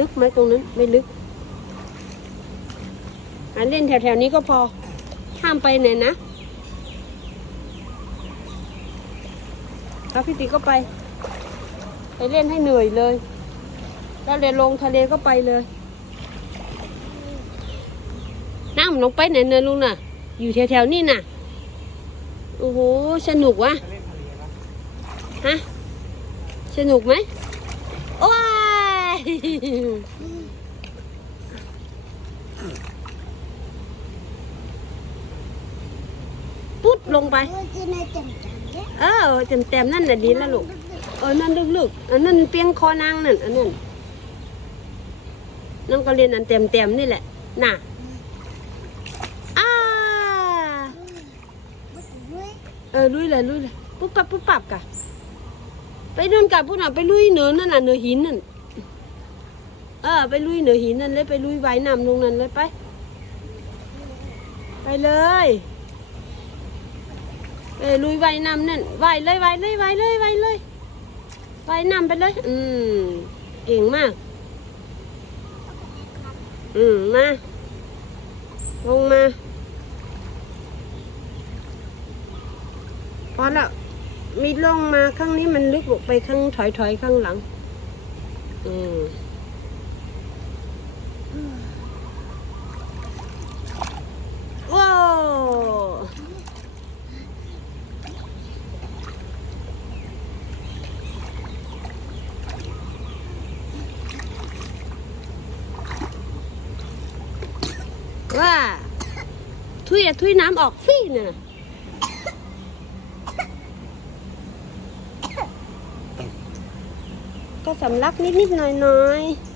ลึกไหมตรงนั้น ไม่ลึกอะเล่นแถวๆนี้ก็พอห้ามไปไหนนะ แล้วพี่ติก็ไป ไปเล่นให้เหนื่อยเลย แล้วเรียนลงทะเลก็ไปเลย น้ำลงไปไหนเนินลุงน่ะ อยู่แถวๆนี่น่ะ โอ้โห สนุกวะฮะ สนุกไหมโอ้ย ปุ๊ดลงไป เออเต็มเต็มๆนั่นแหละดีแล้วลูก เออ นั่นลึกๆอันนั้นเปียงคอนางนั่น อันนั้นน้องก็เรียนอันเต็มเต็มๆนี่แหละ น่ะอ้าเออลุยเลยลุยเลยปุ๊บปับปุ๊บปับกะไปนู่นกับพวกน่ะไปลุยเนือนั่นน่ะเนือหินนั่น เออ ไปลุยเหนือหินนั่นเลยไปลุยไว้น้ำลงนั่นเลยไป ไปเลยเอ้ยลุยไว่ายน้ำนั่นไว่ายเลยไว่ายเลยไว่ายเลยไว่ายเลยไว่ายน้ำไปเลย อืมเก่งมาก อืมมาลงมาพอแล้วมีลงมาข้างนี้มันลึกลงไปข้างถอยถอยๆข้างหลัง อืมว้าว ว่าทุยอะทุยน้ำออกฟี่น่ะก็สำลักนิดๆหน่อยๆ